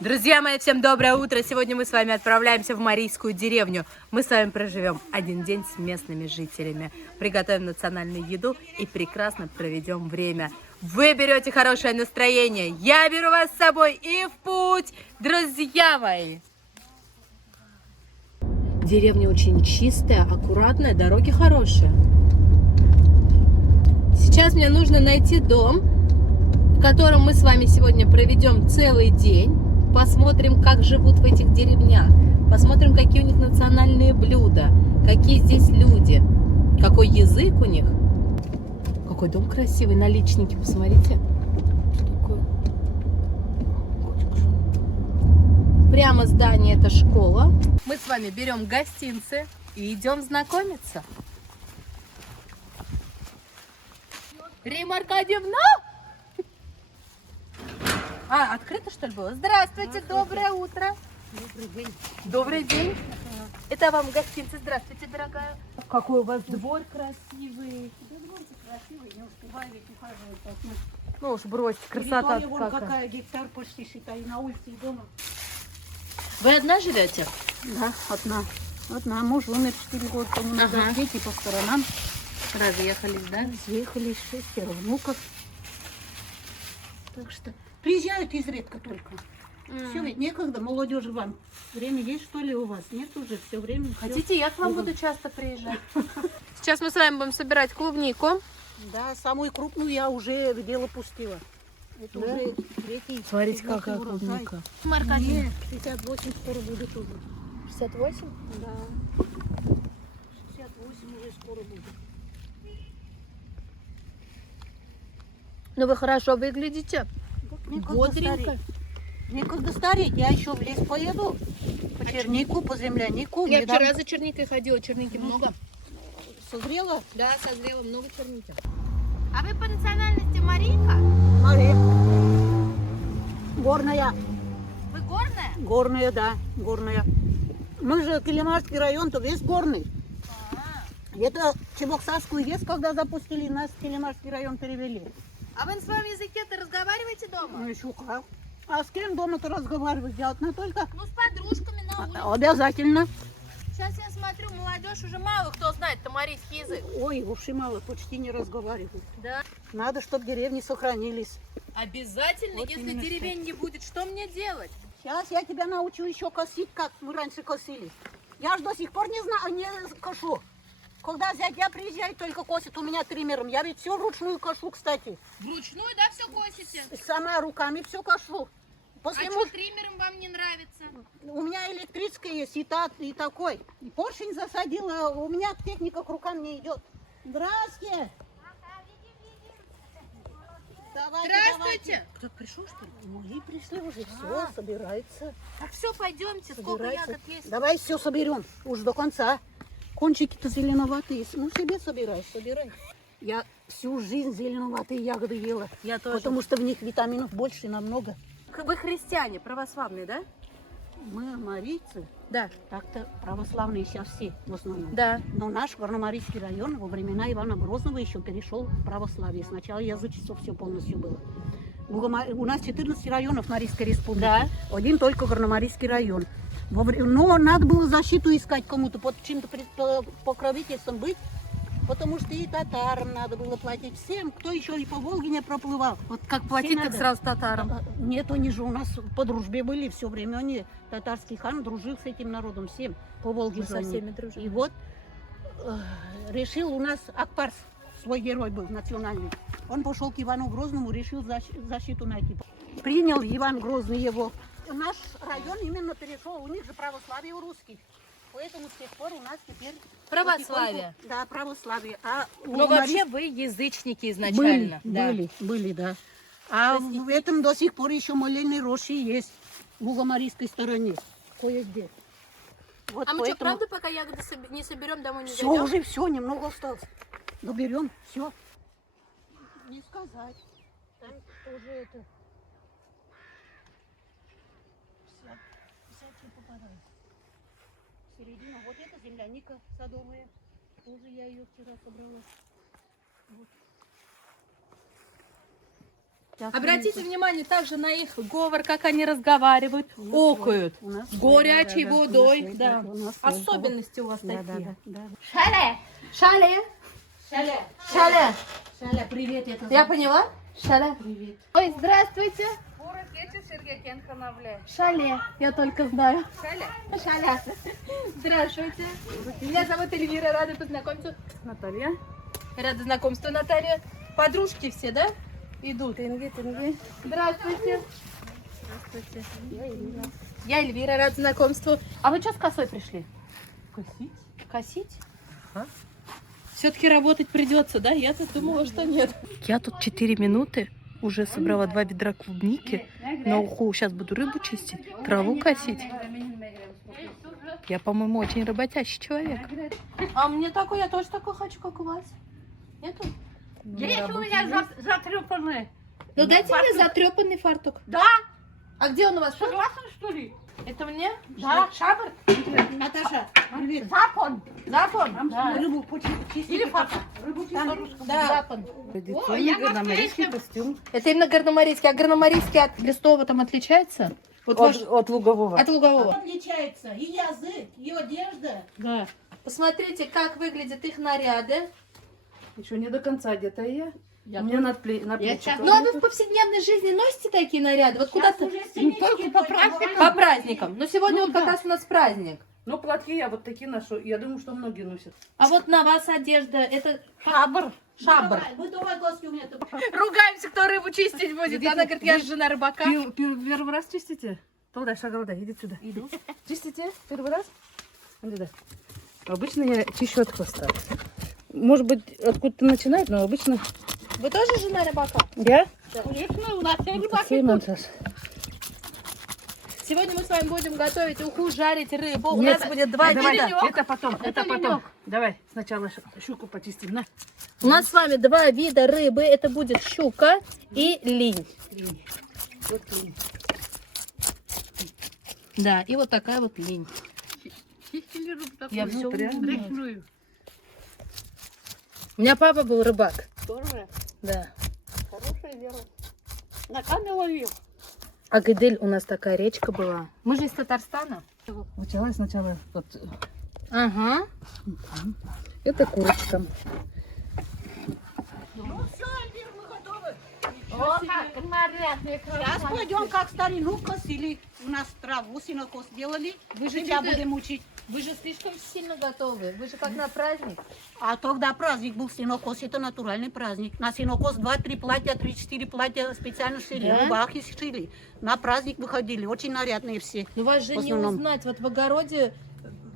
Друзья мои, всем доброе утро! Сегодня мы с вами отправляемся в Марийскую деревню. Мы с вами проживем один день с местными жителями, приготовим национальную еду и прекрасно проведем время. Вы берете хорошее настроение, я беру вас с собой и в путь, друзья мои! Деревня очень чистая, аккуратная, дороги хорошие. Сейчас мне нужно найти дом, в котором мы с вами сегодня проведем целый день. Посмотрим, как живут в этих деревнях. Посмотрим, какие у них национальные блюда. Какие здесь люди. Какой язык у них. Какой дом красивый. Наличники, посмотрите. Что такое? Прямо здание, это школа. Мы с вами берем гостинцы и идем знакомиться. Рима Аркадьевна! Открыто, что ли, было? Здравствуйте, доброе утро. Добрый день. Добрый день. Это вам гостинцы. Здравствуйте, дорогая. Какой у вас двор красивый. Дворик красивый, не успеваю ведь ухаживать. Ну уж бросьте, красота Территория вон какая. какая, гектар почти, считай, на улице и дома. Вы одна живете? Да, одна. Одна. Муж умер 4 года тому назад. Ага. Дети по сторонам. Разъехались, да? Съехали 6 внуков. Так что приезжают изредка только. Все, ведь некогда, молодежи вам. Время есть, что ли, у вас? Нет уже, все время. всё. Хотите, я к вам буду часто приезжать. Сейчас мы с вами будем собирать клубнику. Да, самую крупную я уже в дело пустила. Это Да? уже третий. Смотрите, четвертый какая урожай. клубника. Нет, 68 скоро будет уже. 68? Да. 68 уже скоро будет. Ну вы хорошо выглядите. Бодренько. Стареть. Некогда стареть. Я еще в лес поеду. По чернику, по землянику. Я Недавно вчера за черникой ходила, черники много. созрела. Да, созрела много черники. А вы по национальности марийка? Смотри. Горная. Вы горная? Горная, да. Горная. Мы же Килимарский район, то весь горный. Это Чебоксарскую вес, когда запустили, нас в Килимарский район перевели. А вы на своем языке-то разговариваете дома? Ну еще как. А с кем дома-то разговаривать? Делать не только. Ну, с подружками на улице. Обязательно. Сейчас я смотрю, молодежь уже мало кто знает тамарийский язык. Ой, уши мало, почти не разговаривают. Да. Надо, чтобы деревни сохранились. Обязательно, Вот если именно деревень не будет, что мне делать? Сейчас я тебя научу еще косить, как мы раньше косили. Я ж до сих пор не знаю, не кошу. Когда зятя приезжает, только косит у меня триммером. Я ведь все вручную кошу, кстати. Вручную, да, все косите? Сама руками все кошу. А После что триммером вам не нравится? У меня электрическая есть, и такой. И поршень засадила, у меня техника к рукам не идет. Здрасте! Давайте, Здравствуйте! давайте. Кто пришел, что ли? Мои пришли уже, все, собирается. Так все, пойдемте, сколько собирается. ягод есть? Давай все соберем, уж до конца. Кончики-то зеленоватые, ну себе собирай, собирай. Я всю жизнь зеленоватые ягоды ела, Я тоже. потому что в них витаминов больше намного. Вы христиане, православные, да? Мы марийцы, Да. так-то православные сейчас все в основном. Да. Но наш Горно-Марийский район во времена Ивана Грозного еще перешел в православие. Сначала язычество все полностью было. У нас 14 районов Марийской республики. Да. Один только Горно-Марийский район. Но надо было защиту искать кому-то, под чьим-то покровительством быть. Потому что и татарам надо было платить, всем, кто еще и по Волге не проплывал. Вот как платить, так надо. сразу татарам. Нет, они же у нас по дружбе были все время. Они, татарский хан дружил с этим народом всем. По Волге Мы же со они. всеми дружим. И вот решил у нас Акпарс, свой герой был национальный. Он пошел к Ивану Грозному, решил защиту найти. Принял Иван Грозный его. Наш район именно перешел, у них же православие у русских. Поэтому с тех пор у нас теперь Православие. потихоньку- Да, православие. А Но вообще вы язычники изначально. были, да. А в этом до сих пор еще молельные рощи есть в угомарийской стороне. Кое-где. Вот А мы что, поэтому правда, пока ягоды не соберем, домой не все дойдем? уже, все, немного осталось. Доберем, все. Не сказать. Там уже это... Всякие попадают. Середина. Вот это земляника садовая. Тоже я ее вчера собрала. Вот. Обратите внимание также на их говор, как они разговаривают, окают. У нас Горячей да, да, водой. у нас, Да. у нас Особенности у вас Да, такие. да. Шале! Шале! Шаля, Шале! Шаля, привет, это Я поняла? Шале. Привет. Ой, здравствуйте. Шале, я только знаю. Шале? Шаля. Здравствуйте. Меня зовут Эльвира, рада познакомиться. Наталья. Рада знакомству, Наталья. Подружки все, да? Идут. Тенги. Здравствуйте. Здравствуйте. Я Эльвира, рада знакомству. А вы что с косой пришли? Косить? Косить? Ага. Все-таки работать придется, да? Я-то думала, что нет. Я тут 4 минуты уже собрала 2 ведра клубники. На уху сейчас буду рыбу чистить, траву косить. Я, по-моему, очень работящий человек. А мне такой, я тоже такой хочу, как у вас. Нету? Есть у меня затрепанные. Ну дайте мне затрепанный фартук. Да? А где он у вас? Согласна, что ли? Это мне? Да. Шабр? Наташа, привет. Запон. Запон? Да. Рыбу почистить. Или фартук? Рыбу чистить. Да. Запон. Традиционный горноморейский костюм. Это именно горноморейский. А горноморейский от листового там отличается? Вот ваш... От лугового. От лугового. Отличается и язык, и одежда. Да. Посмотрите, как выглядят их наряды. Еще не до конца одета я. У меня на плечи. Ну а вы в повседневной жизни носите такие наряды? Вот куда-то Только по праздникам. по праздникам. Но сегодня вот как раз у нас праздник. Ну, платья я вот такие ношу. Я думаю, что многие носят. А вот на вас одежда, это Шабр. шабр. Выдувай костюм. Это. Ругаемся, кто рыбу чистить будет. Она говорит, я же жена рыбака. Первый раз чистите? Толдай, шагородай, иди сюда. Иду. Чистите? Первый раз? Иди сюда. Обычно я чищу от хвоста. Может быть, откуда-то начинает, но обычно... Вы тоже жена рыбака? Я? Конечно, у нас все Это рыбаки. Сеймонсас. Сегодня мы с вами будем готовить уху, жарить рыбу. У Нет, нас будет 2 давай, вида. это потом, это потом. Давай сначала щуку почистим, на. У нас с вами 2 вида рыбы. Это будет щука и линь. Вот линь. Да, и вот такая вот линь. Чистили рыбу такую. Я все прям. речную. У меня папа был рыбак. Тоже Да. хорошее дело. На камне ловил. Агыдель у нас такая речка была. Мы же из Татарстана. Начала сначала вот Ага. это курочка. Сейчас пойдем, как старину косили. У нас траву, синокос делали. Вы же Тебя что-то- будем учить. Вы же слишком сильно готовы. Вы же как на праздник. А тогда праздник был синокос, это натуральный праздник. На синокос 2-3 платья, 3-4 платья специально шили, Да? рубахи шили. На праздник выходили, очень нарядные все. Ну вас же В не основном. узнать. Вот в огороде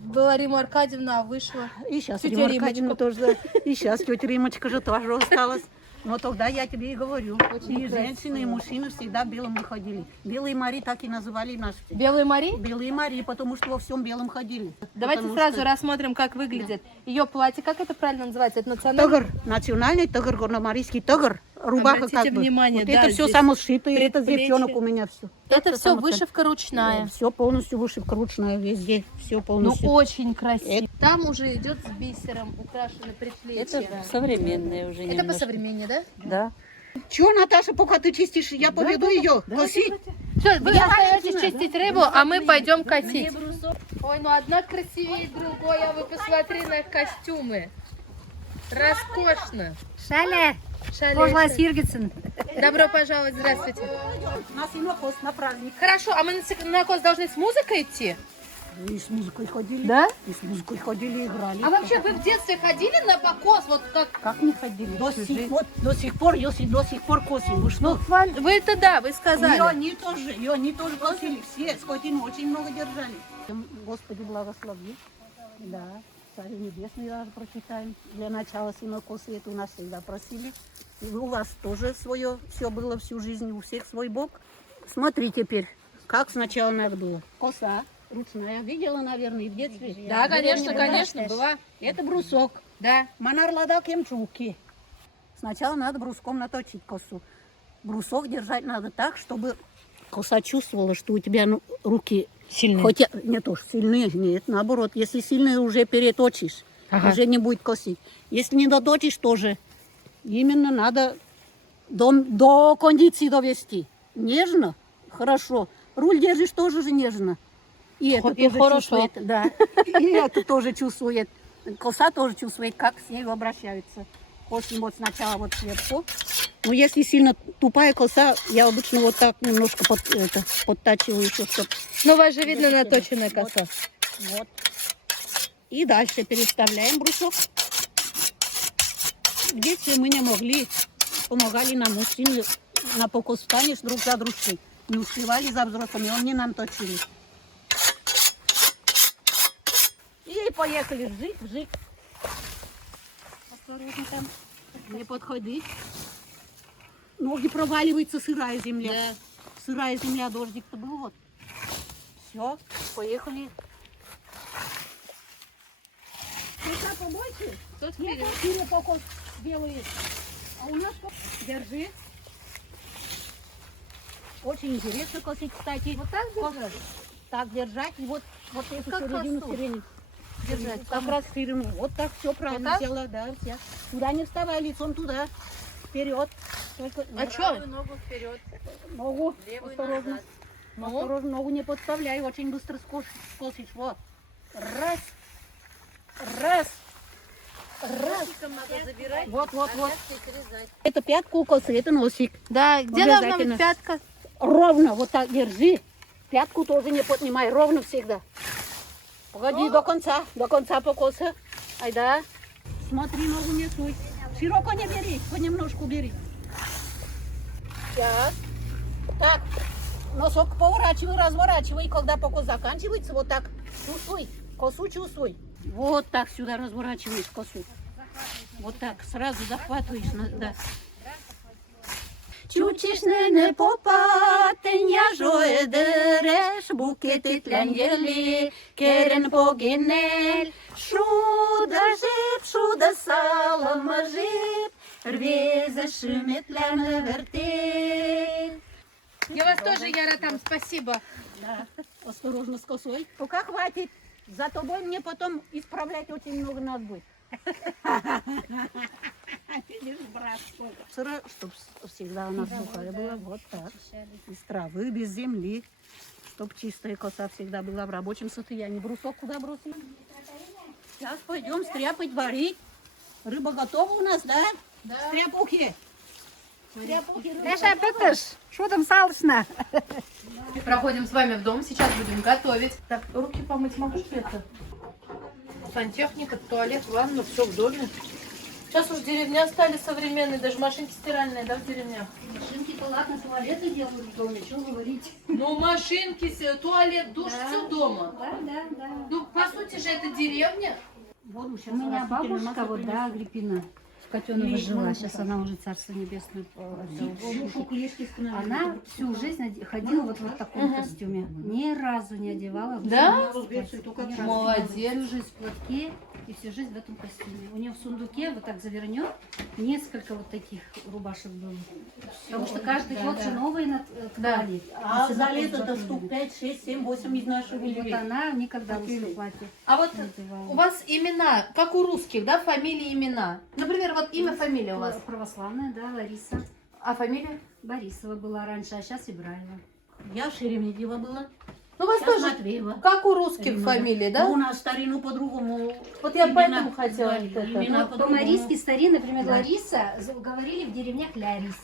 была Рима Аркадьевна, а вышла. И сейчас Тетя Рима Римочка. Аркадьевна тоже, да. И сейчас тетя Римочка же тоже осталась. Но тогда я тебе и говорю, и женщины, и мужчины всегда белым выходили. Белые Мари так и называли нас. Белая Мари? Белые Мари, потому что во всем белом ходили. Давайте Потому сразу что рассмотрим, как выглядит ее платье. Как это правильно называется? Это национальный? Тогр, национальный тогр, горномарийский тогр, рубаха Обратите как бы. внимание, Вот да, это все здесь самошитое, это предплечье. девчонок у меня все. Это все вышивка ручная. Все полностью вышивка ручная, везде, все Ну полностью. очень красиво. Там уже идет с бисером украшено предплечье. Это современные уже Это немножко. посовременнее, да? Да. Че, Наташа, пока ты чистишь, я поведу ее косить. Все, вы Я остаетесь женщина. чистить рыбу, а мы пойдем косить. Ой, ну одна красивее другой, а вы посмотри на их костюмы. Роскошно. Шаля, Шале. Сиргитсон. Добро пожаловать, здравствуйте. На синокос, на праздник. Хорошо, а мы на кос должны с музыкой идти? И с музыкой ходили. Да? И с музыкой ходили, играли. А вообще вы в детстве ходили на покос? Вот как? Как не ходили? До сих пор, если до сих пор косим. Вы что? Вы это да, вы сказали. Ее они тоже косили. Все, скотину очень много держали. Господи, благослови. Да, Царь Небесный даже прочитаем. Для начала синокосы это у нас всегда просили. И у вас тоже свое, все было всю жизнь, у всех свой Бог. Смотри теперь, как сначала надо было. Коса ручная. Видела, наверное, и в детстве? Да, конечно, Деревня конечно, была. была. Это брусок. Да. Манарлада кемчуки. Сначала надо бруском наточить косу. Брусок держать надо так, чтобы коса чувствовала, что у тебя руки Сильные. хотя не то, что сильные, нет, наоборот. Если сильные уже переточишь, уже не будет косить. Если не доточишь, тоже именно надо до кондиции довести. Нежно, хорошо. Руль держишь тоже же нежно. И это И тоже хорошо. чувствует. Да. И это тоже чувствует. Коса тоже чувствует, как с ней обращаются. Очень вот сначала вот сверху. Но если сильно тупая коса, я обычно вот так немножко подтачиваю еще, чтобы... Ну, у вас же видно наточенная коса. Вот. И дальше переставляем брусок. В детстве мы не могли, помогали нам мужчины на покос встанешь друг за дружкой. Не успевали за взрослыми, они нам точили. И поехали, вжик, вжик. Осторожно там, не подходи. Ноги проваливаются, сырая земля. Да. Сырая земля, дождик-то был вот. Все, поехали. Коса побольше? Тут Нет, вперед. вперед покос делает. А у нас держи. Очень интересно косить, кстати. Вот так держать? Так держать. И вот эту Как середину косу сирени. держать? Как раз сирenu. Вот так все правильно Вот так? сделала, да, вся. Туда не вставай, лицом туда. Вперед. Только А что? Ногу вперед. ногу. Левую Осторожно. назад. Ну, Осторожно, ногу не подставляй, очень быстро скосишь. Вот. Раз. Раз. Раз. Надо забирать. Вот. Опять срезать. Это пятку косы, это носик. да, где должна Обязательно. быть пятка? Ровно, вот так держи. Пятку тоже не поднимай, ровно всегда. Погоди, до конца покоса. Айда. Смотри, ногу не суй. Широко не бери, понемножку бери. Сейчас. Так, носок поворачивай, разворачивай. Когда покос заканчивается, вот так чувствуй, косу чувствуй. Вот так сюда разворачиваешь косу. Вот так, сразу захватываешь. Да. Чучиш не попатення жое дереш, букети тлянєлі, керен погенель. Шуда жип, шуда салом жип, рве за шиметлян вертель. Я вас тоже, Яра, там, спасибо. Да, осторожно с косой. Пока хватит. За тобой мне потом исправлять очень много надо будет. Видишь, брат, сколько. Чтоб всегда у нас сухая была. Вот так. Из травы, без земли. Чтоб чистая коса всегда была в рабочем состоянии. Брусок куда бросим? Сейчас пойдем стряпать, варить. Рыба готова у нас, да? Да. Стряпухи. Стряпухи, рыба Даша, готова. питаєш, що там салочно? Проходим с вами в дом, сейчас будем готовить. Так, руки помыть могу это? Сантехника, туалет, ванну, все в доме. Сейчас уж деревня стали современные, даже машинки стиральные, да, в деревнях? Машинки-то ладно, туалеты делают в доме, что говорить? Ну, машинки, туалет, душ, все дома. Да. Ну, по сути же, это деревня. Вот мы сейчас У меня растительное бабушка, масло вот, принесем. да, Агриппина, в Котенова жила. Сейчас она уже царство небесное. Она всю жизнь ходила вот в таком костюме. Ни разу не одевала. Да? Ни разу. Молодец. Всю жизнь в платке и всю жизнь в этом костюме. У нее в сундуке вот так завернет несколько вот таких рубашек было. Потому что каждый год же новые ткали. А за лето-то штук 5, 6, 7, 8 из нашего И вот людей. она никогда в узком платье А вот не одевала. у вас имена, как у русских, да, фамилии, имена. Например, вот имя, фамилия у вас. Православная, да, Лариса. А фамилия? Борисова была раньше, а сейчас Ибраева. Я Шереметьева была, Ну, у вас сейчас тоже, Матвеева. как у русских фамилии, Но у да? нас старину по-другому. Вот я имена поэтому хотела звали, вот это. имена Ну, по-другому. по-марийски старин, например, Да. Лариса, говорили в деревнях Лярис.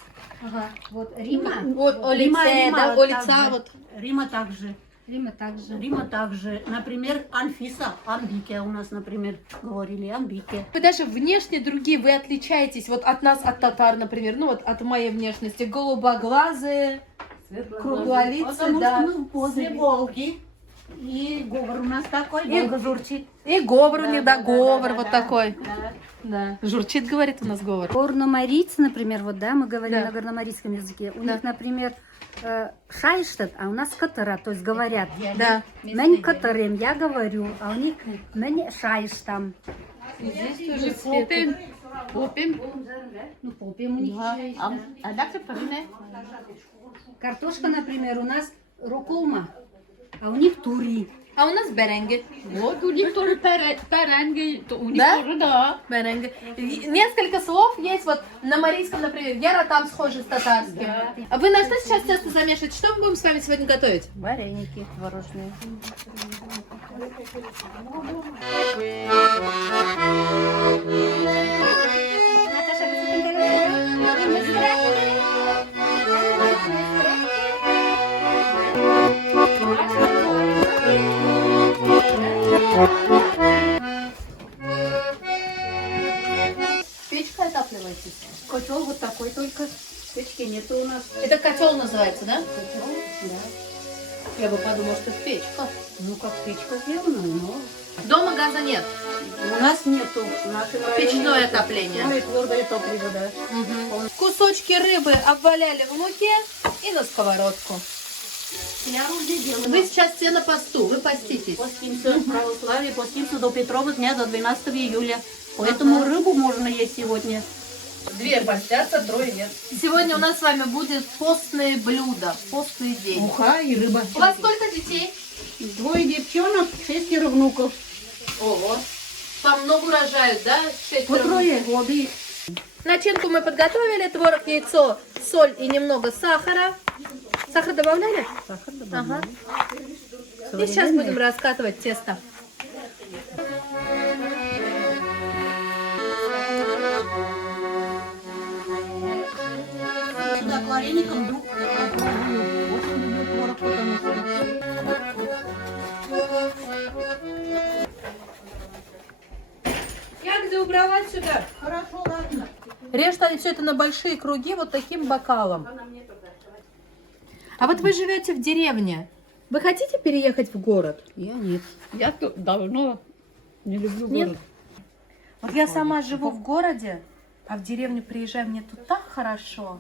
Ага. Вот Рима. О лице, да, о лица вот. Рима также. Рима также. Рима также. Например, Анфиса, Анбике у нас, например, говорили Анбике. Вы даже внешне другие, вы отличаетесь вот от нас, от татар, например, ну вот от моей внешности. Голубоглазые, круглолицые, Потому да. что мы после Волги. И говор у нас такой, И- Волга журчит. И говор у них, да, говор да, вот да, такой. да. Да. Журчит, говорит у нас говор. Горномарийцы, например, вот, да, мы говорим Да. на горномарийском языке. У Да. них, например, шайштат, а у нас катара, то есть говорят. Да. Мен катарем, я говорю, а у них мен шайштам. И здесь тоже попим. Попим. Ну, попим у них еще есть, да. А так попим. Картошка, например, у нас роколма, а у них тури. А у нас беренги. Вот у них тоже паренги, у них Да? тоже, да. Беренги. Несколько слов есть вот на марийском, например. Яра там схожи с татарским. А вы на что сейчас тесто замешиваете? Что мы будем с вами сегодня готовить? Вареники творожные. Печка отапливаетесь? Котел вот такой только. Печки нету у нас. Это котел называется, да? Котел, да. Я бы подумала, что это печка. Ну, как печка сделана, но Дома газа нет. у нас нету. В нашем районе Печное нету. отопление. Ну, и твердое топливо, да. Кусочки рыбы обваляли в муке и на сковородку. Я уже делала. Вы сейчас все на посту, вы поститесь. Постимся в православии, постимся до Петрова дня, до 12 июля. Поэтому рыбу можно есть сегодня. Две постятся, трое нет. Сегодня у нас с вами будет постные блюда, постный день. Уха и рыба. У вас сколько детей? 2 девчонок, 6 внуков. Ого. Там много урожают, да? 6 По 3 года. Начинку мы подготовили. Творог, яйцо, соль и немного сахара. Сахар добавляли? Сахар добавляем. Ага. И сейчас будем раскатывать тесто. Сюда к вареникам вдруг очень люблю творог, потому что... Я где убрала сюда? Хорошо, ладно. Режут они все это на большие круги вот таким бокалом. А вот вы живете в деревне. Вы хотите переехать в город? Я нет. Я тут давно не люблю Нет? город. Вот я сама живу в городе, а в деревню приезжаю, мне тут так хорошо.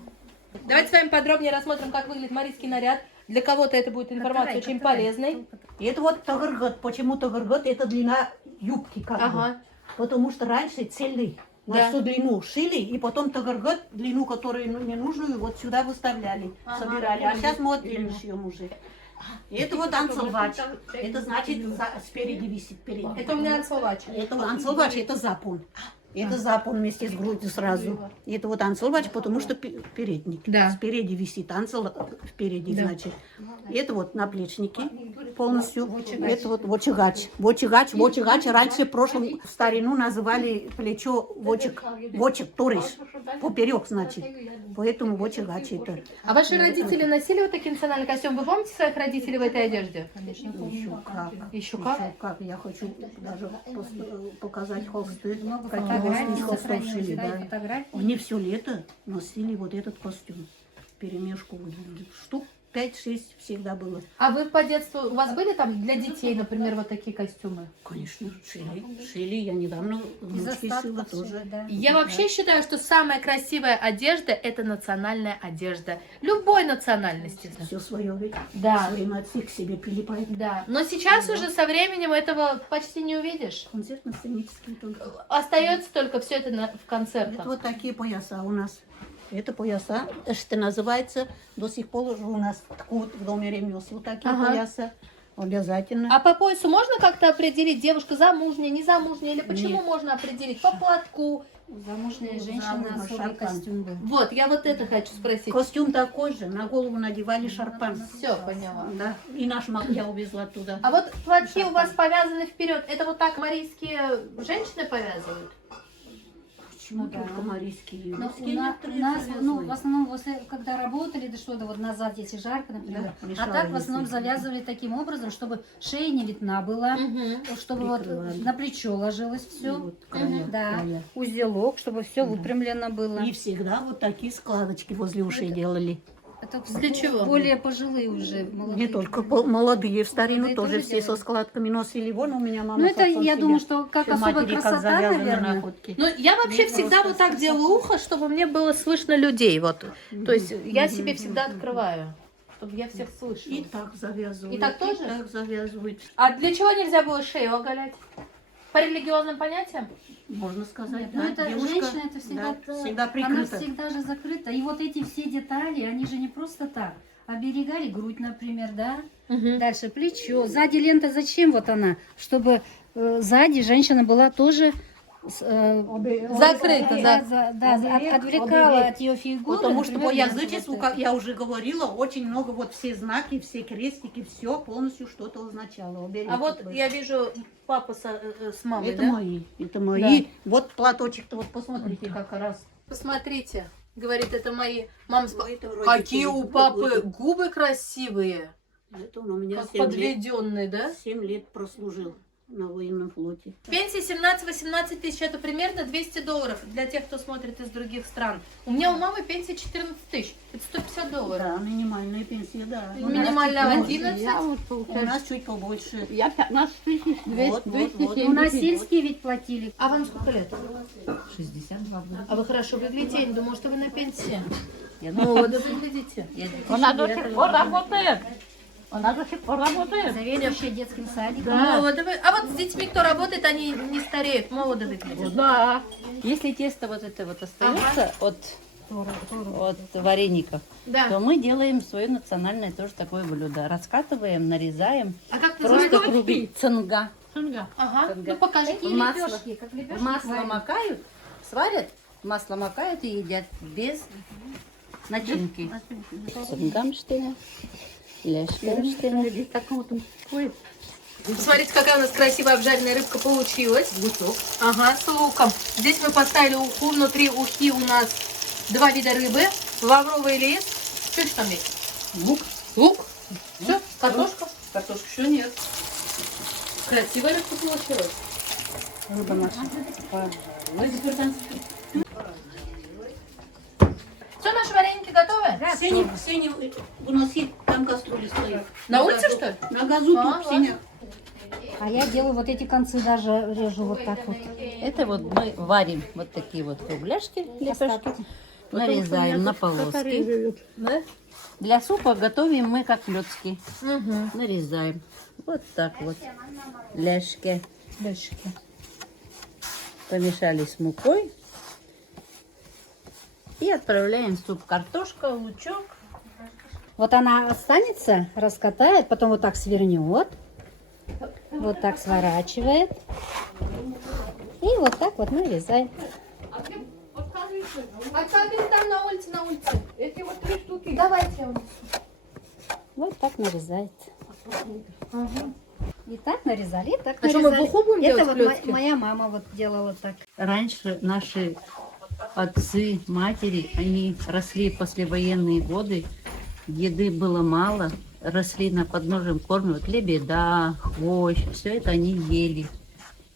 Давайте с вами подробнее рассмотрим, как выглядит марийский наряд. Для кого-то это будет информация очень полезной. И это вот тагыргот. Почему тагыргот? Это длина юбки как бы. Ага. Потому что раньше цельный на Да. всю длину шили, и потом тагыргот, длину, которую ненужную, вот сюда выставляли, собирали. А сейчас мы отдельно шьем уже. И это вот анцелвач. Это значит спереди висит передний. Это у меня ансалвач. Это анцелвач, это запон. Это запон вместе с грудью сразу. И это вот анцелвач, потому что передник. Да. Спереди висит анцел, впереди, значит. Это вот наплечники полностью. Это вот вочегач. Вочегач. Раньше в прошлом в старину называли плечо вочек, ториш. Поперек, значит. Поэтому вочегач это. А ваши родители носили вот такие национальные костюмы? Вы помните своих родителей в этой одежде? Еще как. Еще как? Еще как. Я хочу даже показать холсты. Много Какие фотографий из холстов сохранилось, шили, да, да. и фотографии. Они все лето носили вот этот костюм. Перемешку. Штук 5-6 всегда было. А вы по детству, у вас были там для детей, например, вот такие костюмы? Конечно, шили. Я недавно Из внучке шила остатков тоже. шили, да. Я вообще считаю, что самая красивая одежда – это национальная одежда. Любой национальности. Все свое ведь. Да. Время отцы к себе прилипает. Да. Но сейчас уже со временем этого почти не увидишь. Концертно-сценические только. Остается только все это в Это концертах. вот такие пояса у нас. Это пояса, что называется, до сих пор уже у нас ткут в доме ремесел. Такие Ага. пояса обязательно. А по поясу можно как-то определить, девушка замужняя, незамужняя, или почему Нет. можно определить? По платку. Замужняя женщина, Замужняя, особый шарпан. костюм был. Вот, я вот это хочу спросить. Костюм такой же, на голову надевали шарпан. Все, поняла. Да. И наш мак я увезла туда. А вот платки у вас повязаны вперед. Это вот так марийские женщины повязывают? Почему да. только марийские? Но Русские у некоторые нас, завязывают. в основном, когда работали, да что-то вот назад, если жарко, например. Да, А мешало, так в основном если- завязывали таким образом, чтобы шея не видна была, чтобы вот Прикрывали. на плечо ложилось И все. вот края, Да, края. узелок, чтобы все выпрямлено было. И всегда вот такие складочки возле ушей делали. Это Для чего? более пожилые уже, молодые. Не только молодые, в старину Молодые тоже тоже все со делали. складками носили. Вон у меня мама Ну с это, отцом я сидят. думаю, что как Все особая матери как красота, завязаны наверное. находки. Ну, я вообще Мне всегда просто вот так делаю ухо, чтобы мне было слышно людей. Вот. То есть я себе всегда открываю, чтобы я всех И слышала. так завязывают. И так тоже? так завязывают. А для чего нельзя было шею оголять? По религиозным понятиям? Можно сказать, Нет, да. ну это девушка, женщина, это всегда, да, всегда она прикрыта. всегда же закрыта. И вот эти все детали, они же не просто так. Оберегали грудь, например, да? Мгм. Дальше плечо. Сзади лента зачем? Вот она. Чтобы сзади женщина была тоже Закрыта, да. отвлекала от ее фигуры. Потому что по например, язычеству, вот как я уже говорила, очень много вот все знаки, все крестики, все полностью что-то означало. Оберег А вот такой. я вижу папа с мамой, Это да? мои, это мои. Вот платочек-то, вот посмотрите, как раз. Посмотрите, говорит, это мои. Мама, Это вроде какие у вот папы это. губы красивые. Это он у меня Как 7 лет, подведенные, да? 7 лет прослужил на военном флоте. Пенсия 17-18 тысяч, это примерно $200 для тех, кто смотрит из других стран. У меня у мамы пенсия 14 тысяч, это $150. Да, минимальная пенсия, да. Минимальная У нас чуть 11. Я вот побольше. У получаю. нас чуть побольше. Я 15 тысяч, Вот, вот, вот. 270. У нас сельские ведь платили. А вам сколько лет? 62 года. А вы хорошо выглядите, я не думала, что вы на пенсии. Я Молодо выглядите. Она до сих пор работает. Она до сих пор работает. Заведующая детским садиком. Молодо вы. А вот с детьми, кто работает, они не стареют, молодо выглядят. Да. Если тесто вот это вот остается от вареников, то Да. мы делаем свое национальное тоже такое блюдо. Раскатываем, нарезаем. А как Просто называется? круги. Цинга. Ага, Цинга. ну покажите. Такие Масло. лепешки, как лепешки. В масло макают, сварят, масло макают и едят без начинки. Цинgamштины, ляшкамштины. Посмотрите, какая у нас красивая обжаренная рыбка получилась. Ага, с луком. Здесь мы поставили уху. Внутри ухи у нас 2 вида рыбы. Лавровый лист. Что еще там есть? Лук. Лук. Все, картошка. Картошка еще нет. Красивая рыбка получилась. Рыба наша. Все, наши вареники готовы? Ксения, выноси, там кастрюля стоит. На улице, что ли? На газу А, тут, Ксения. А я делаю вот эти концы даже режу вот так вот. Это вот мы варим вот такие вот кругляшки, лепешки, нарезаем на полоски. Да? Для супа готовим мы как клёцки. Угу. Нарезаем. Вот так вот. Ляшки. Помешали с мукой. И отправляем в суп. Картошка, лучок. Вот она останется, раскатает, потом вот так свернет. Вот так сворачивает. И вот так вот нарезает. Оставили там на улице, Эти вот 3 штуки. Давайте я унесу. Вот так нарезает. И так нарезали, и так А что, мы нарезали. в уху будем Это делать вот клёцки? моя мама вот делала так. Раньше наши отцы, матери, они росли в послевоенные годы. Еды было мало. Росли на подножьем корма. Вот лебеда, хвощ. Все это они ели.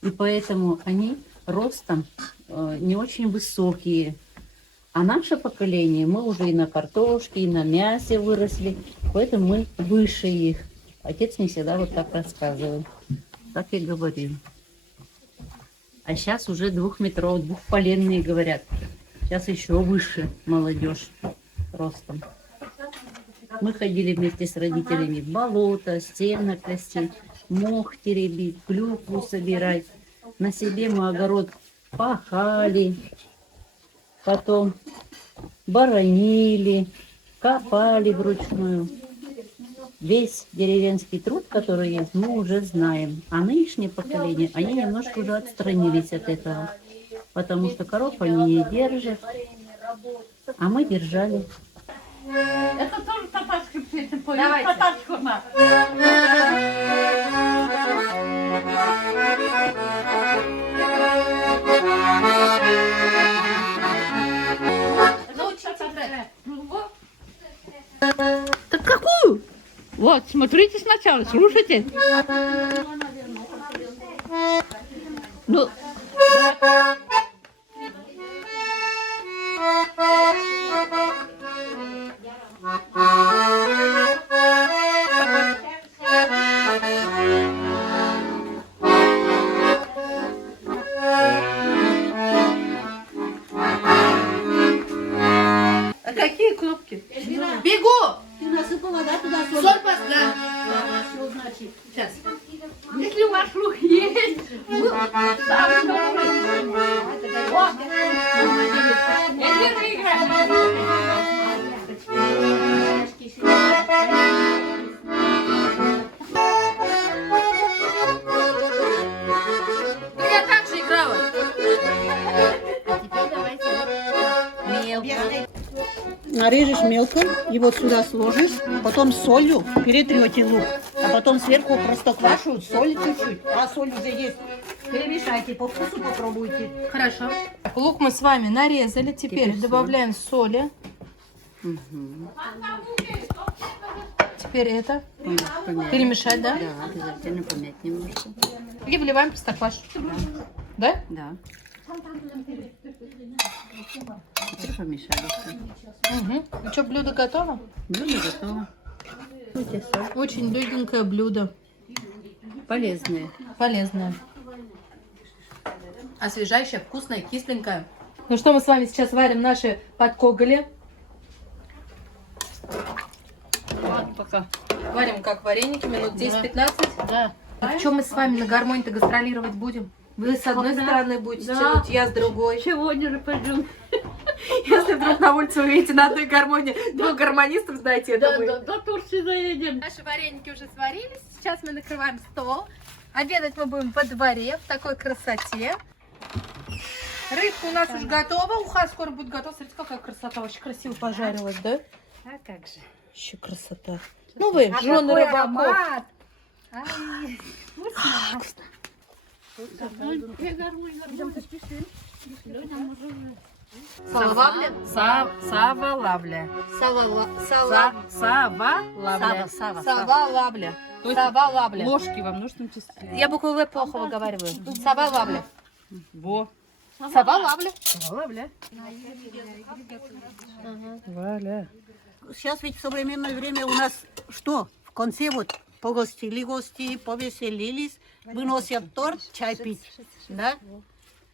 И поэтому они ростом не очень высокие. А наше поколение, мы уже и на картошке, и на мясе выросли, поэтому мы выше их. Отец мне всегда вот так рассказывал. Так и говорил. А сейчас уже 2-метровые, двухполенные говорят. Сейчас еще выше молодежь ростом. Мы ходили вместе с родителями в болото, сено косить, мох теребить, клюкву собирать. На себе мы огород пахали, потом боронили, копали вручную. Весь деревенский труд, который есть, мы уже знаем. А нынешнее поколение, они немножко уже отстранились от этого. Потому что коров они не держат, а мы держали. Это тоже татарская песня. Давайте. Татарская у нас. Научите играть. Ну, вот. Так какую? Вот, смотрите сначала, слушайте. Ну, А какие кнопки? Бегу! Ты насыпала, да, туда соль? Соль да. Все, значит. Сейчас. если у вас слух есть, ну, сам смотрите. Вот. Это игра. нарежешь мелко и вот сюда сложишь, потом солью перетрете лук, а потом сверху просто квашу, соль чуть-чуть, а соль уже есть. Перемешайте, по вкусу попробуйте. Хорошо. Так, лук мы с вами нарезали. Теперь добавляем соли. Теперь это перемешать, да? Да, обязательно помять немножко. И вливаем простоквашу. Да? Да. Теперь помешали. Угу. Ну что, блюдо готово? Блюдо готово. Очень легенькое блюдо. Полезные. Полезное. Освежающее, вкусное, кисленькое. Ну что, мы с вами сейчас варим наши подкоголи. Вот пока. Варим как вареники, минут 10-15. Да. В чем мы с вами на гармонии-то гастролировать будем? Вы с одной стороны будете тянуть, я с другой. Сегодня же пойдем. Если вдруг на улице увидите на одной гармонии двух гармонистов, знаете, это вы. До Турции заедем. Наши вареники уже сварились. Сейчас мы накрываем стол. Обедать мы будем во дворе в такой красоте. Рыбка у нас уже готова. Уха скоро будет готова. Смотрите, какая красота. Очень красиво пожарилась, да? А как же? Еще красота. Ну вы, жены рыбаков. Салававля? Сава-лавля. Сава-лавля. Сава. Сава-лавля. Сава-лавля. Ложки во множественном числе. Я букву В плохо выговариваю. Сава-лавля. Во. Сава-лавля. Валя. Валя. Сейчас ведь в современное время у нас что? В конце вот погостили гости, повеселились, выносят торт, чай пить. Да?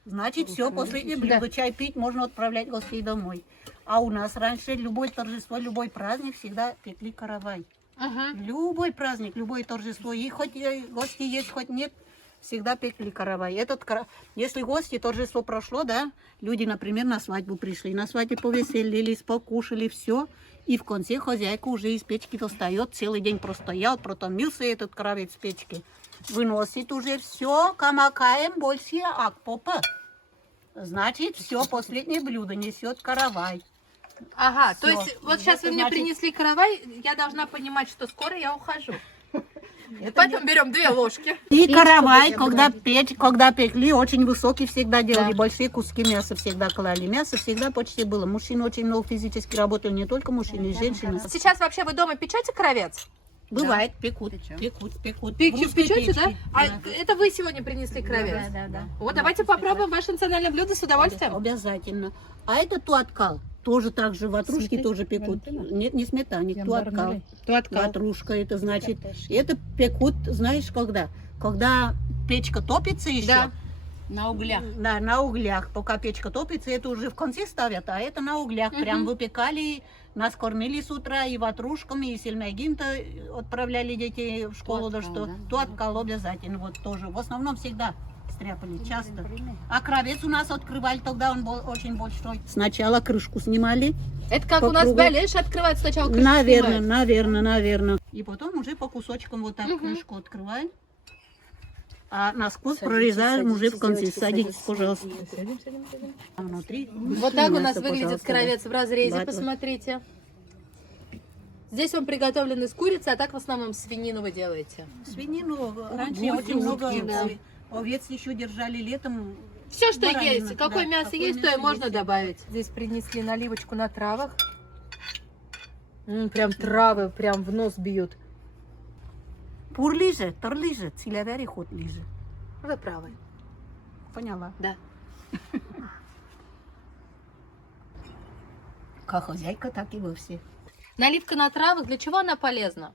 Значит, все, последнее блюдо, чай пить, можно отправлять гостей домой. А у нас раньше любое торжество, любой праздник всегда пекли каравай. Любой праздник, любое торжество, и хоть гости есть, хоть нет, всегда пекли каравай. Если гости, торжество прошло, да, люди, например, на свадьбу пришли, на свадьбе повеселились, покушали, все. И в конце хозяйка уже из печки достает, целый день простоял, протомился этот кровец в печке. Выносит уже все, камакаем больше акпопа. Значит, все, последнее блюдо несет каравай. Ага, то Всё. есть вот сейчас вы Это мне значит- принесли каравай, я должна понимать, что скоро я ухожу. Это Поэтому берем 2 ложки. И каравай, когда пекли, очень высокий всегда делали, большие куски мяса всегда клали. Мясо всегда почти было. Мужчины очень много физически работали, не только мужчины, и женщины. Сейчас вообще вы дома печете кровец? Бывает, пекут. Русские Печете, да? печки. А это вы сегодня принесли кровец? Да. Вот давайте попробуем ваше национальное блюдо с удовольствием. Обязательно. А это туаткал. Тоже так же, ватрушки тоже пекут. Нет, не сметанник, туаткал. Ватрушка, это значит, это пекут, знаешь, когда? Когда печка топится еще. Да. На углях. Да, на углях. Пока печка топится, это уже в конце ставят, а это на углях. Прям выпекали, нас кормили с утра и ватрушками, и сельмагинта отправляли детей в школу, да что. Туаткал обязательно, вот тоже. В основном всегда стряпали, часто. А кровец у нас открывали, тогда он был очень большой. Сначала крышку снимали. Это как По у нас кругу. Беляш открывает сначала крышку. Наверное. И потом уже по кусочкам вот так крышку открываем. А насквозь прорезаем уже в конце. Садитесь, пожалуйста. А внутри Вот так у нас мясо, выглядит пожалуйста, кровец в разрезе, Ладно. посмотрите. Здесь он приготовлен из курицы, а так в основном свинину вы делаете. да. Свинину раньше Гуси, очень много утки, да. овец еще держали летом. Все, что Баранина, есть, какое да, мясо какое есть, то и мясо можно есть. добавить. Здесь принесли наливочку на травах. Прям травы, прям в нос бьют. Пурлиже, торлиже, цилявяри ход лиже. Вы правы. Поняла? Да. Как хозяйка, так и вы все. Наливка на травах, для чего она полезна?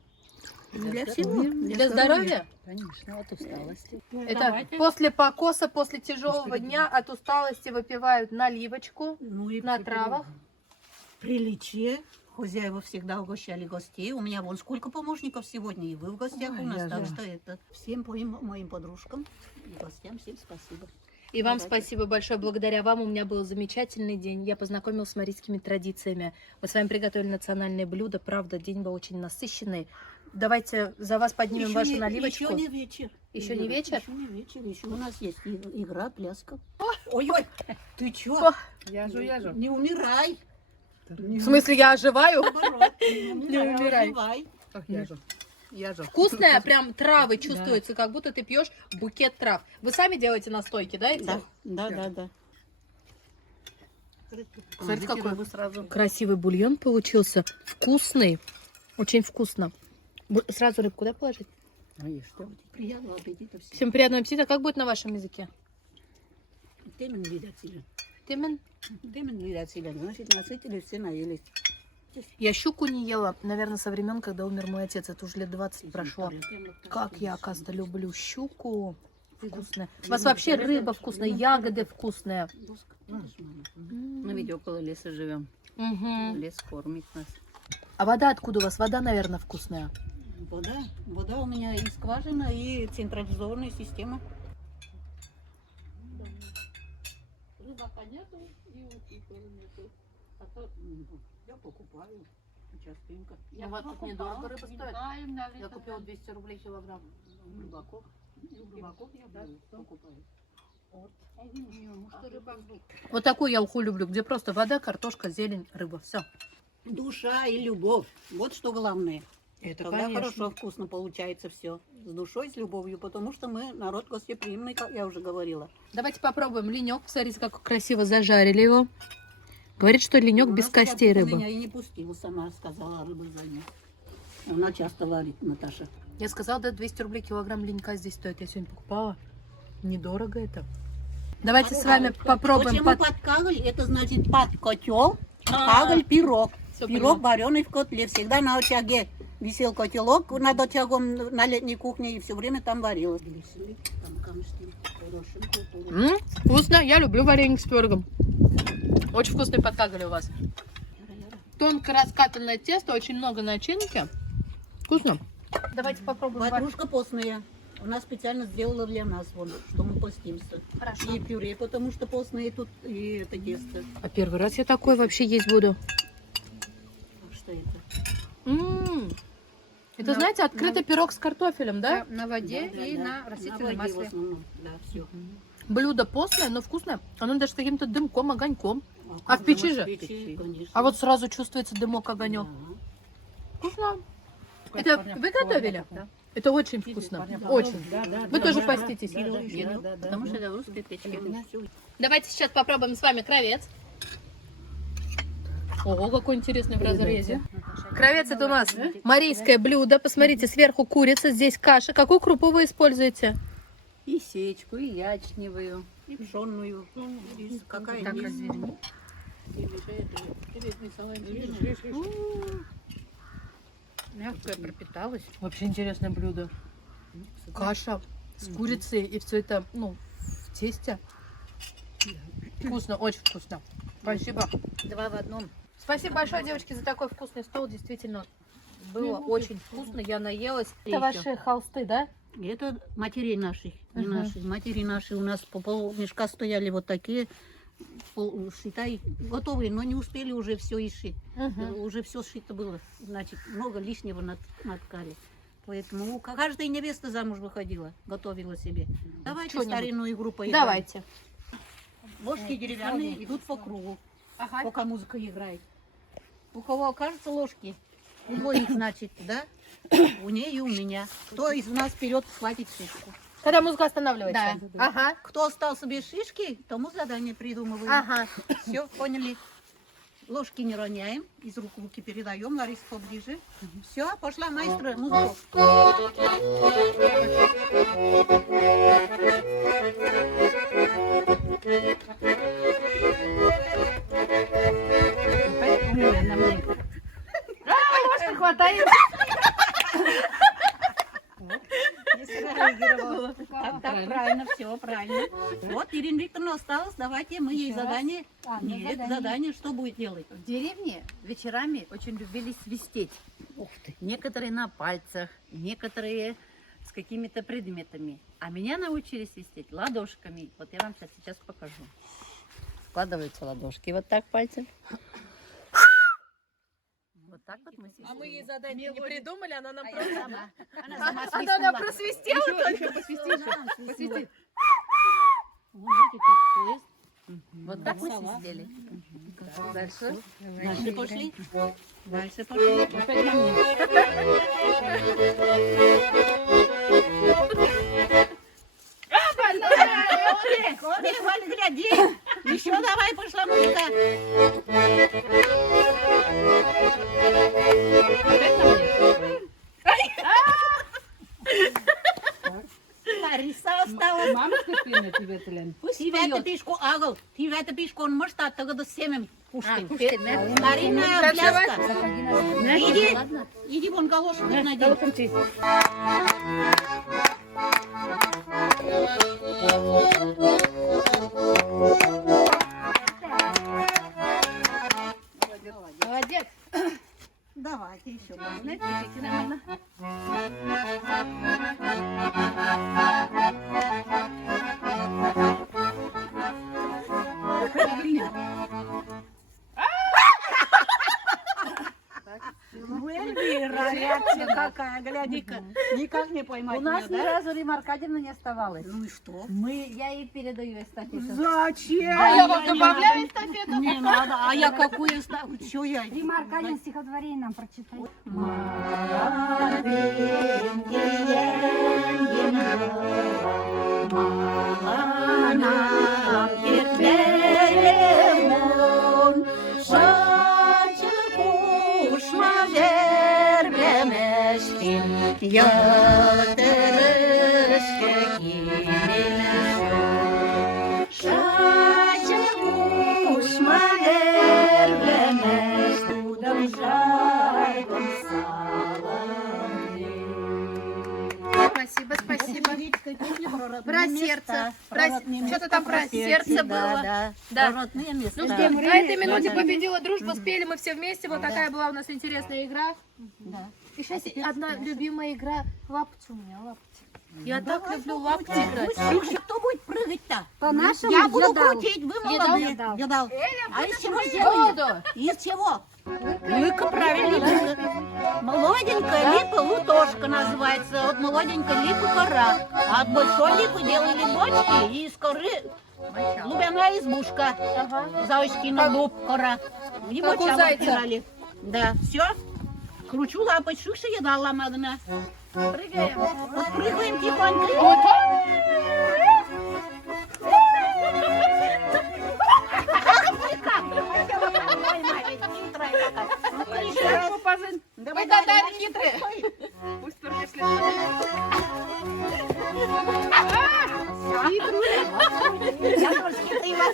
Для всего. Для здоровья? Конечно, от усталости. Это после покоса, после тяжелого дня от усталости выпивают наливочку Ну и на травах. Приличие. Хозяева всегда угощали гостей. У меня вон сколько помощников сегодня, и вы в гостях у нас. Так что это всем моим подружкам и гостям всем спасибо. И вам спасибо большое. Благодаря вам у меня был замечательный день. Я познакомилась с марийскими традициями. Мы с вами приготовили национальное блюдо. Правда, день был очень насыщенный. Давайте за вас поднимем вашу наливочку. Еще не вечер. Еще не вечер? Еще не вечер. Еще у нас есть игра, пляска. Ой-ой, ты чё? Яжу. Не умирай. В смысле, я оживаю? Наоборот, Не умирай. оживай. Я же. Вкусная, прям травы чувствуются, как будто ты пьешь букет трав. Вы сами делаете настойки, да? эти? Да. Смотрите, какой вы сразу. красивый бульон получился. Вкусный. Очень вкусно. Сразу рыбку, да, положить? А ешь что? Приятного аппетита всем. Всем приятного аппетита. Как будет на вашем языке? Темен видателя. Темен? Темен видателя. Значит, насытились, все наелись. Я щуку не ела, наверное, со времен, когда умер мой отец. Это уже лет 20 прошло. Как я, оказывается, люблю щуку. Вкусная. У вас вообще рыба вкусная, ягоды вкусные. Мы ведь около леса живем. Мгм. Лес кормит нас. А вода откуда у вас? Вода, наверное, вкусная. Вода у меня и скважина, и централизованная система. Рыбака нету и утки тоже нету. А то Я покупаю частенько. У вас тут недорого рыба стоит? покупаем на Я купила 200 рублей килограмм. Рыбаков. У рыбаков я покупаю. что рыбак был. Вот такую я уху люблю, где просто вода, картошка, зелень, рыба. Все. Душа и любовь. Вот что главное. Это Тогда хорошо, вкусно получается все. С душой, с любовью, потому что мы народ гостеприимный, как я уже говорила. Давайте попробуем ленек. Посмотрите, как красиво зажарили его. Говорит, что ленек без костей рыбы. Меня и не пустила, сама сказала, рыбой займет. Она часто варит, Наташа. Я сказала, да, 200 рублей килограмм ленька здесь стоит. Я сегодня покупала. Недорого это. Давайте с вами попробуем. Почему под каголь? Это значит под котел, каголь пирог. Всё Пирог поняла. вареный в котле. Всегда на очаге висел котелок над очагом на летней кухне и все время там варилось. Вкусно. Я люблю варенье с творогом. Очень вкусный подкаголь у вас. Тонко раскатанное тесто, очень много начинки. Вкусно. Давайте попробуем. Ватрушка постная. Она специально сделала для нас, вот, что мы постимся. Хорошо. И пюре, потому что постные тут, и это тесто. А первый раз я такой вообще есть буду. Что это? Это, знаете, открытый пирог с картофелем, да? На воде и на На растительном воде в масле. основном. Да, все. Блюдо постное, но вкусное. Оно даже с каким-то дымком, огоньком. А в печи же? Конечно. А вот сразу чувствуется дымок, огонек. Да. Вкусно. Это вы готовили? Да. Это очень вкусно. Очень. Вы тоже поститесь. Еду, потому что это в русской печке. Давайте сейчас попробуем с вами кровец. Ого, какой интересный в разрезе. Кровец это у нас марийское блюдо. Посмотрите, сверху курица, здесь каша. Какую крупу вы используете? И сечку, и ячневую. И пшенную. Рис. Какая Так рис? разверни. Мягкая пропиталась. Вообще интересное блюдо. Каша с курицей и все это, ну, в тесте. Вкусно, очень вкусно. Спасибо. 2 в 1. Спасибо большое, девочки, за такой вкусный стол. Действительно, было очень вкусно. Я наелась. Это ваши холсты, да? Это матерей наших, не Ага. наших. Матери наши у нас по полмешка стояли вот такие, считай, готовые, но не успели уже все и шить. Уже все сшито было, значит, много лишнего наткали. Поэтому каждая невеста замуж выходила, готовила себе. Давайте Что-нибудь. старинную игру поиграем. Давайте. Ложки деревянные идут по кругу, Ага. пока музыка играет. У кого окажется ложки, у двоих, значит, да? У нее и у меня. Кто из нас вперед схватит шишку? Когда музыка останавливается? Да. Ага. Кто остался без шишки, тому задание придумываем. Ага. Все, поняли? Ложки не роняем, из рук в руки передаем, Лариса поближе. Все, пошла маэстро, музыку. Хватает. Не среагировала. Так, правильно, все, правильно. Вот, Ирина Викторовна осталась, давайте мы ей задание. Нет, задание что будет делать? В деревне вечерами очень любили свистеть. Некоторые на пальцах, некоторые с какими-то предметами. А меня научили свистеть ладошками. Вот я вам сейчас покажу. Складываются ладошки вот так пальцем. Вот так вот мы свистим. А мы ей задание не придумали, она нам просто... Она сама Она просвистела. Еще посвисти. Посвисти. Вот видите, как поезд. Вот так мы свистели. Дальше. Дальше пошли. Дальше пошли. Опять на мне. Коля, Валь, гляди. Еще давай, пошла музыка. Опять на мне. Лариса осталась. Мама скотина тебе, Лен. Тивете пешку агл. Тивете пешку он может от того до семем пушкин. Да, Старинная пляска. заходи на Иди, ладно? иди вон галоши надень. Толкнитесь. Молодец. Давайте еще. Держите нормально. Эльвира, реакция какая, гляди-ка. Никак не поймать У нас её, ни да? разу Рима Аркадьевна не оставалась. Ну и что? Я ей передаю эстафету. Зачем? А я вам добавляю эстафету? Не надо, а я какую ставлю? Что я? Рима Аркадьевна стихотворение нам прочитай. Спасибо, спасибо. Про сердце. Что-то там про сердце было. Да. Родные места. Ну что, на этой минуте победила дружба, спели мы все вместе. Вот такая была у нас интересная игра. Да. И сейчас одна любимая игра. Лапти у меня, лапти. Я так люблю лапти играть. Слушай, кто будет прыгать-то? По-нашему Я буду дал. крутить, вы Я дал? молодые. Я дал. Я дал. А из чего Буду. сделали? Из чего? Лыка, правильно. Лыка. Молоденькая липа лутошка называется. От молоденькой липы кора. А от большой липы делали бочки и из коры лубяная избушка. Зайчки на лоб кора. И Как у моча зайца. выбирали. Да, все. Кручу лапочку, что я дала, мадана. Прыгаем. Вот прыгаем тихонько. Вы тогда хитрые. Пусть только шли. Я тоже хитрила.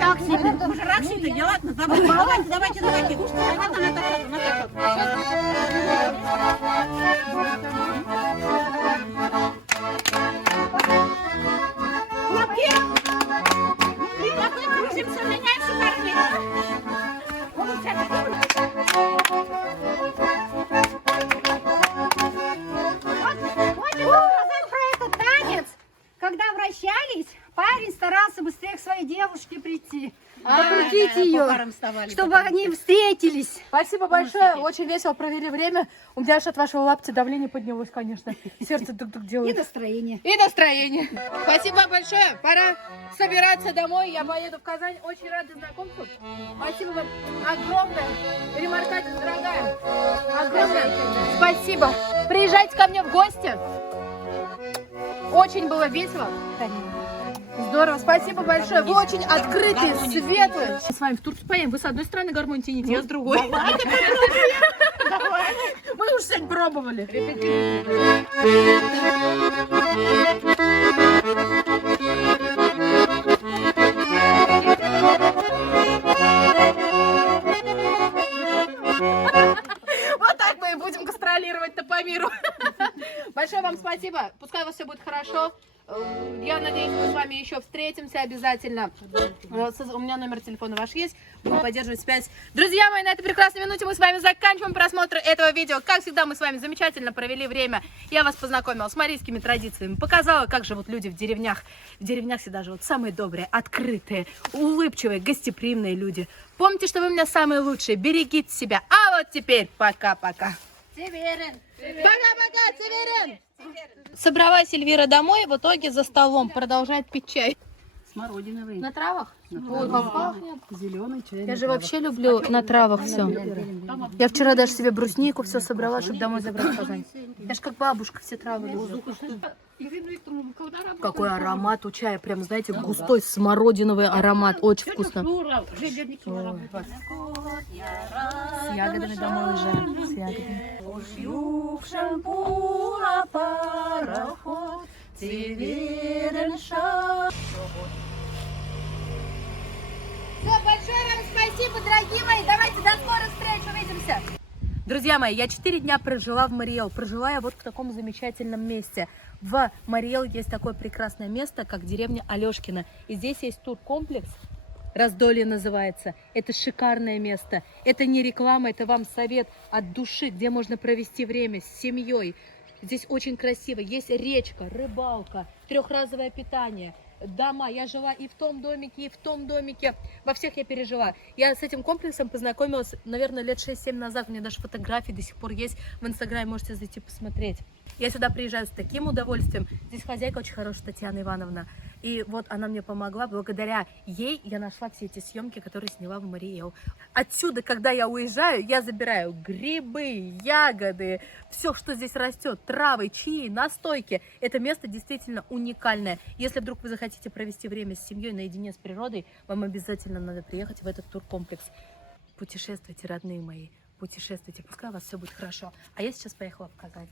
Так себе, мужик себе делать, давайте, давайте. Хлопки! Мы крутимся, меняем шикарный. Хочешь рассказать про этот танец? Когда вращались, парень старался быстрее к своей девушке прийти. Докрутить ее, чтобы они встретились. Спасибо большое, очень весело провели время. У меня аж от вашего лапти давление поднялось, конечно. Сердце дук-дук И делает. настроение. И настроение. Спасибо большое. Пора собираться домой. Я поеду в Казань. Очень рада знакомству. Спасибо вам огромное. Рима Аркадьевна, дорогая. Огромное спасибо. Приезжайте ко мне в гости. Очень было весело. Здорово, спасибо большое. Вы очень открытые, светлые. Мы с вами в Турцию поедем. Вы с одной стороны гармонь тяните, я с другой. Мы уже сегодня пробовали. Вот так мы и будем гастролировать-то по миру. Большое вам спасибо. Пускай у вас все будет хорошо. Я надеюсь, мы с вами еще встретимся обязательно. У меня номер телефона ваш есть. Буду поддерживать связь. Друзья мои, на этой прекрасной минуте мы с вами заканчиваем просмотр этого видео. Как всегда, мы с вами замечательно провели время. Я вас познакомила с марийскими традициями. Показала, как живут люди в деревнях. В деревнях всегда живут самые добрые, открытые, улыбчивые, гостеприимные люди. Помните, что вы у меня самые лучшие. Берегите себя. А вот теперь пока-пока. Пока-пока, Северин! Собралась Эльвира домой, в итоге за столом продолжает пить чай. Смородиновый. На травах? Ой, как пахнет. Зеленый чай. Я же вообще люблю на травах все. Я вчера даже себе бруснику все собрала, чтобы домой забрать в Казань. Я же как бабушка все травы люблю. Какой аромат у чая, прям, знаете, густой смородиновый аромат, очень вкусно. С ягодами домой уезжаем, с ягодами. Все, большое вам спасибо, дорогие мои. Давайте до скорых встреч, увидимся. Друзья мои, я 4 дня прожила в Мариэл. Прожила я вот в таком замечательном месте. В Мариэл есть такое прекрасное место, как деревня Алешкина. И здесь есть туркомплекс, Раздолье называется. Это шикарное место. Это не реклама, это вам совет от души, где можно провести время с семьей. Здесь очень красиво. Есть речка, рыбалка, трехразовое питание, дома. Я жила и в том домике, и в том домике. Во всех я пережила. Я с этим комплексом познакомилась, наверное, лет 6-7 назад. У меня даже фотографии до сих пор есть в Инстаграме. Можете зайти посмотреть. Я сюда приезжаю с таким удовольствием. Здесь хозяйка очень хорошая, Татьяна Ивановна. И вот она мне помогла. Благодаря ей я нашла все эти съемки, которые сняла в Мариэл. Отсюда, когда я уезжаю, я забираю грибы, ягоды, все, что здесь растет, травы, чаи, настойки. Это место действительно уникальное. Если вдруг вы захотите провести время с семьей наедине с природой, вам обязательно надо приехать в этот туркомплекс. Путешествуйте, родные мои, путешествуйте. Пускай у вас все будет хорошо. А я сейчас поехала в Казань.